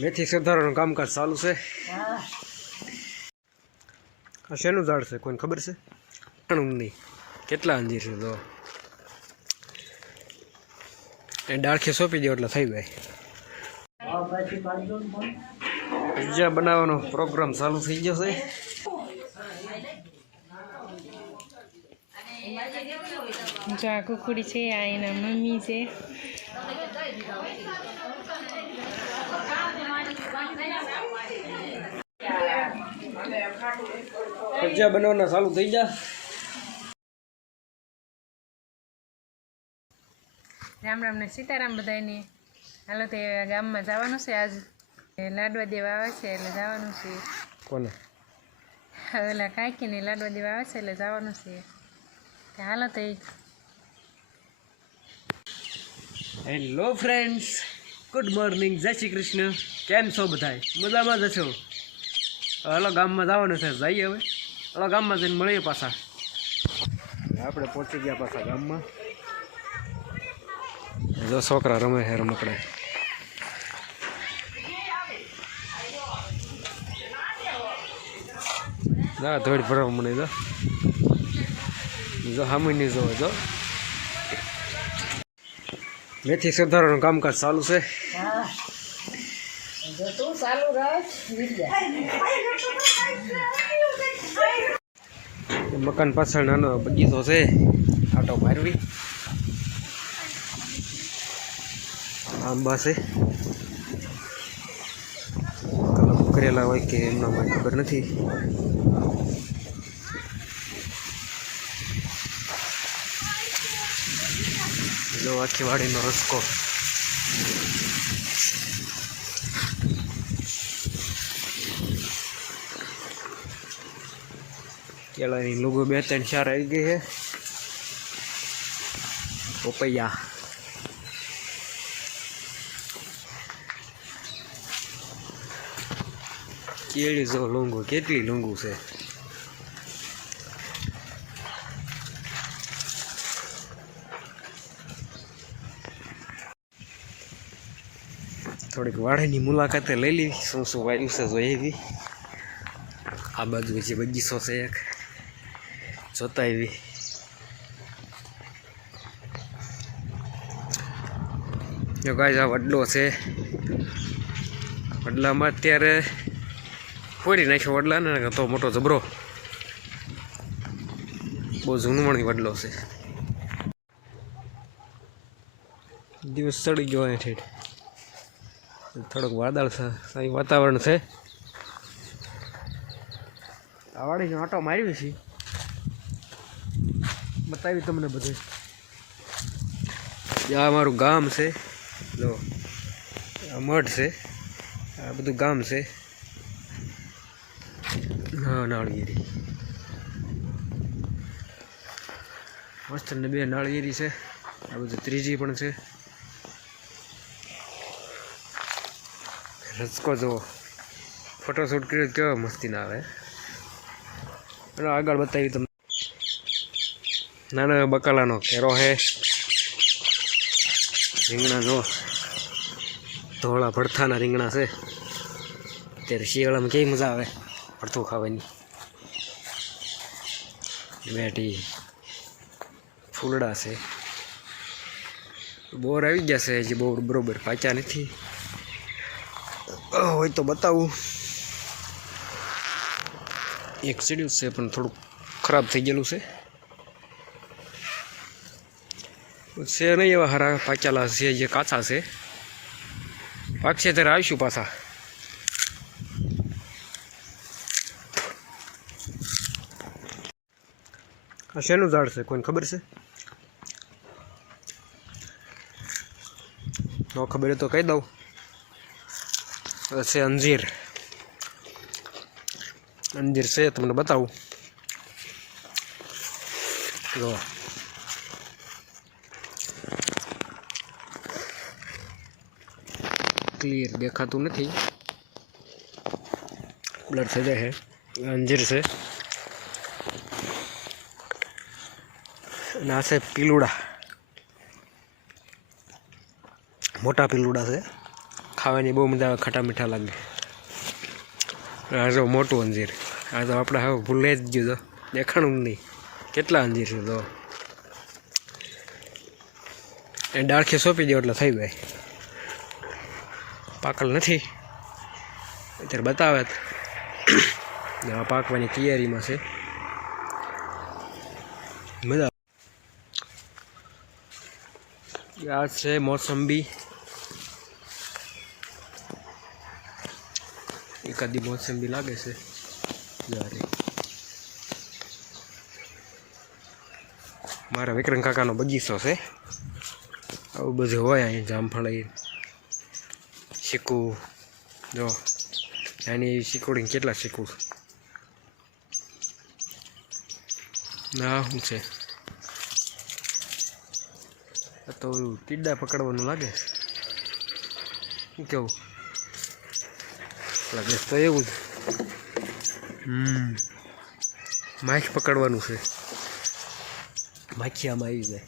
મેથી સુધારવાનું કામકાજ ચાલુ છે. આ શેનું ઝાડ છે? કોઈને ખબર છે? નહીં કેટલા અંજીર છે? તો એ ડાળખી સોંપી દો એટલે થઈ જાય. પિઝા બનાવવાનો પ્રોગ્રામ ચાલુ થઈ છે. જો, કુકડી છે, આ એના મમ્મી છે. પિઝા બનાવવાના ચાલુ થઈ જા. રામ રામ ને સીતારામ બધાને હાલો તે ગામમાં જવાનું છે આજ. લાડવા દેવા આવે છે એટલે જવાનું છે. કોને? ઓલા કાકીને લાડવા દેવા આવે છે એટલે જવાનું છે. હાલો તે. હેલો ફ્રેન્ડ્સ ગુડ મોર્નિંગ જય શ્રી કૃષ્ણ. કેમ છો બધા મજામાં જ છો? હલો ગામમાં જવાનું છે જઈએ હવે. હલો ગામમાં જઈને મળીએ પાછા. આપણે પહોંચી ગયા પાછા ગામમાં. જો છોકરા રમે છે રમકડે. ના ધોઈ ભરવા મને જો. જો હામીની જો જો. મેથી સુધારવાનું કામકાજ ચાલુ છે. મકાન પાછળ નાનો બગીચો છે. આટો મારવી. આંબા છે કલમ કરેલા હોય કે એમના મને ખબર નથી. આખી વાડીનો રસ્કો. કેળાની લુગો બે ત્રણ ચાર આવી ગઈ છે. પોપૈયા. કેળી જો લોંગુ, કેટલી લૂંગું છે? થોડીક વાડીની મુલાકાતે લઈ લીધી શું શું વાયુ છે જોઈ એવી આ બાજુ જે બગીચો છે એક. જોતા આવી જો ગાય આ વડલો છે. વડલામાં અત્યારે ફોડી નાખ્યો વડલાને તો મોટો જબરો બહુ જૂનવણી વડલો છે. દિવસ ચડી ગયો અહીં ઠેઠ થોડુંક વાદળ છે અહીં વાતાવરણ છે. આ વાડીનો આટો મારવી છે. બતાવી તમને બધું. આ અમારું ગામ છે. જો આ મઠ છે. આ બધું ગામ છે. હા, નાળિયેરી. મસ્ત ને બે નાળિયેરી છે. આ બધું ત્રીજી પણ છે. રસકો જુઓ. ફોટોશૂટ કર્યો કેવો મસ્તી ના આવે આગળ બતાવી તમને. નાના બકાલાનો કેરો છે રીંગણા જો. ધોળા ભડથાના રીંગણા છે. અત્યારે શિયાળામાં કેવી મજા આવે ભડથું ખાવાની. બેટી ફૂલડા છે. બોર આવી ગયા છે હજી બહુ બરોબર પાચ્યા નથી. હોય તો બતાવું. એક સીડ્યું છે પણ થોડુંક ખરાબ થઈ ગયેલું છે. છે નહીં એવા હરા પાકેલા છે, જે કાચા છે. પાકશે ત્યારે આવીશું પાછા. આ શેનું ઝાડ છે, કોઈને ખબર છે? ન ખબર તો કહી દઉં. છે અંજીર. અંજીર છે, તમને બતાવું. જો. ક્લિયર દેખાતું નથી બ્લર થઈ જાય છે અંજીર છે અને આ છે પીલુડા મોટા પીલુડા છે ખાવાની બહુ મજા આવે ખટા મીઠા લાગે આ જો મોટું અંજીર આ તો આપણે હવે ભૂલે જ ગયું તો દેખાણું નહીં કેટલા અંજીર છે તો એ ડાળખી સોંપી દો એટલે થઈ જાય। પાકલ નથી. અત્યારે બતાવે આ પાકવાની તૈયારીમાં છે. મજા આ છે મોસંબી? એકાદી મોસંબી લાગે છે. મારા વિક્રમ કાકાનો બગીચો છે. આવું બધું હોય અહીં જામફળ. શીકું જો, એની શીકુડી કેટલા શીખવું ના, શું છે? તો ટીડા પકડવાનું લાગે. શું કેવું? લાગે તો એવું જ. હમ. માખ પકડવાનું છે. માખિયામાં આવી જાય.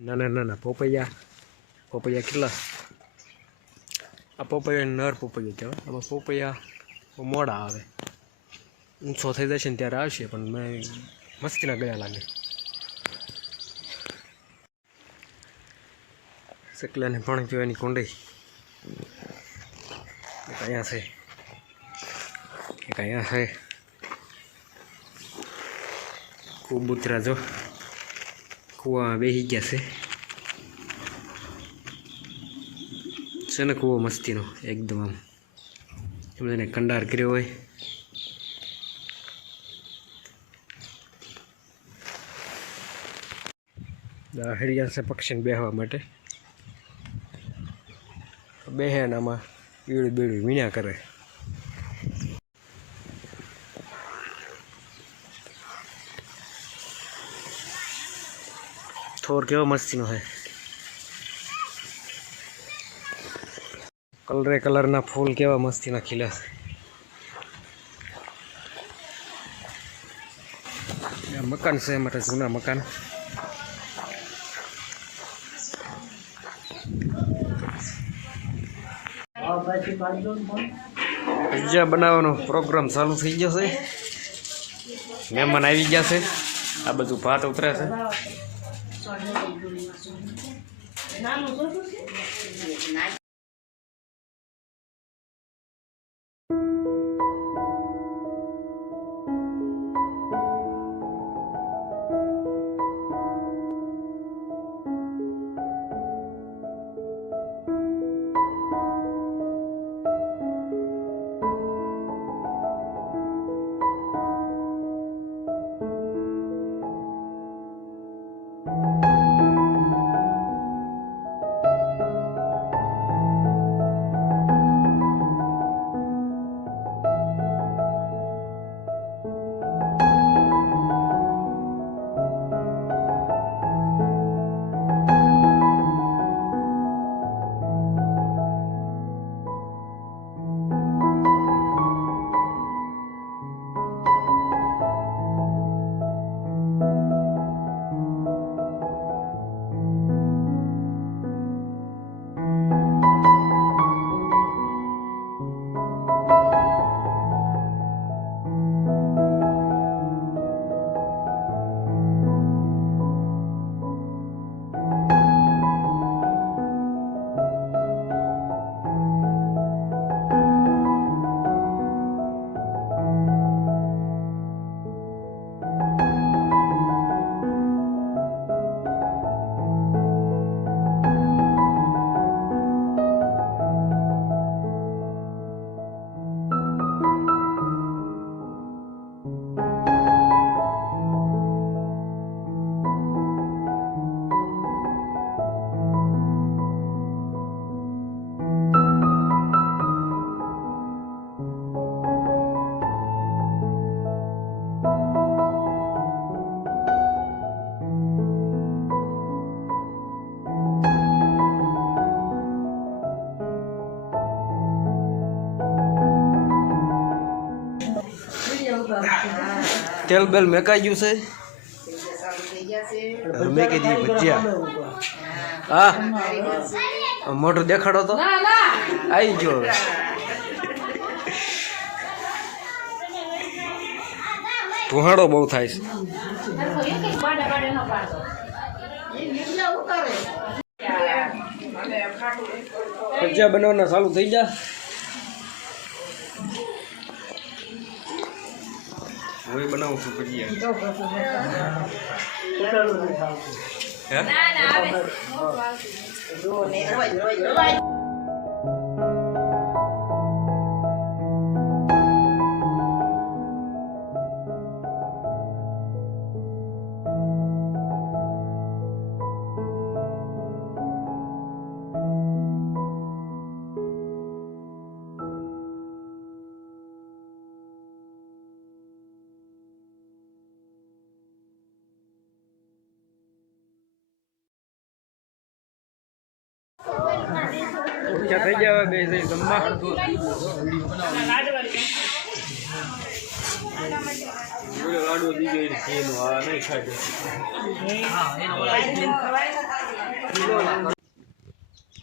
નાના નાના પોપૈયા. પોપૈયા કેટલા? આ પોપૈયા નર પોપૈયા કહેવાય. આમાં પોપૈયા મોડા આવે. ઊંચો થઈ જશે ને ત્યારે આવશે, પણ મેં મસ્તીના ગયા લાગે. શકલાને પાણી પીવાની કુંડી. એક અહીંયા છે. એક અહીંયા છે. કબૂતરા જો. કૂવામાં બેસી ગયા છે. છે કૂવો મસ્તીનો, એકદમ આમ. એમ એને કંડાર કર્યો હોય. આ હરિયા છે પક્ષીને બેસવા માટે. બેહે ને આમાં બીડું બીડું વીણ્યા કરે. થોર કેવો મસ્તીનો છે કલરે કલરના ફૂલ કેવા મસ્તીના ખીલે. છે મકાન છે માટે જૂના મકાન. પિઝા બનાવવાનો પ્રોગ્રામ ચાલુ થઈ ગયો છે. મહેમાન આવી ગયા છે. આ બધું ભાત ઉતરે છે. તેલ બેલ મેકાઈ ગયું છે? મેં મેકી દઈએ ભજીયા. હા? મોટું દેખાડો તો. આવી ગયો હવે. ધુહાડો બહુ થાય છે. ભજીયા બનાવવાના ચાલુ થઈ જા હું બનાવું છું ભજીયા હે? ભજીયા થઈ ગયા બે થઈ જમવા. બોલો લાડવો દીધો એને ઘીનો આ નહીં ખાધો.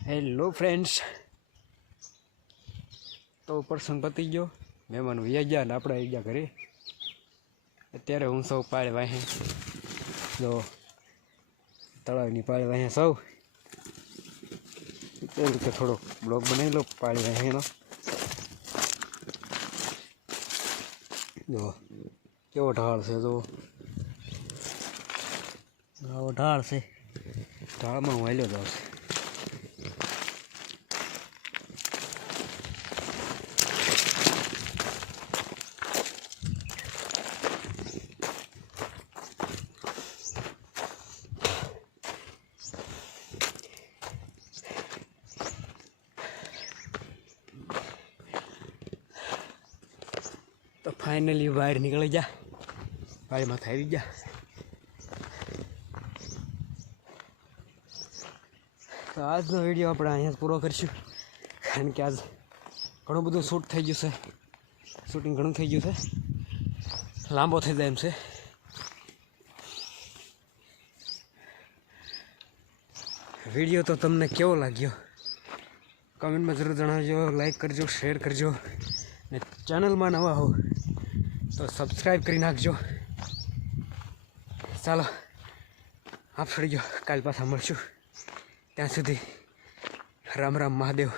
હેલો ફ્રેન્ડ્સ તો પ્રસંગ પતી ગયો. મહેમાન વૈયા ગયા ને આપણે આવી ગયા ઘરે. અત્યારે હું સૌ પાડે વાહે. જો તળાવની પાડે વાહે સૌ. એ રીતે થોડો બ્લોગ બનાવી લો પાળી એનો. જો કેવો ઢાળ છે જો આવો ઢાળ છે. ઢાળમાં હું જ જાઉં ફાઇનલી બહાર નીકળી જા વાડીમાં થઈ જા તો આજનો વીડિયો આપણે અહીંયા પૂરો કરીશું. કારણ કે આજ ઘણું બધું શૂટ થઈ ગયું છે. શૂટિંગ ઘણું થઈ ગયું છે. લાંબો થઈ જાય એમ છે. વીડિયો તો તમને કેવો લાગ્યો? કમેન્ટમાં જરૂર જણાવજો લાઈક કરજો શેર કરજો. ને ચેનલમાં નવા હો તો સબસ્ક્રાઈબ કરી નાખજો. ચાલો, આપ છોડી ગયો કાલ પાછા મળશું. ત્યાં સુધી રામ રામ મહાદેવ.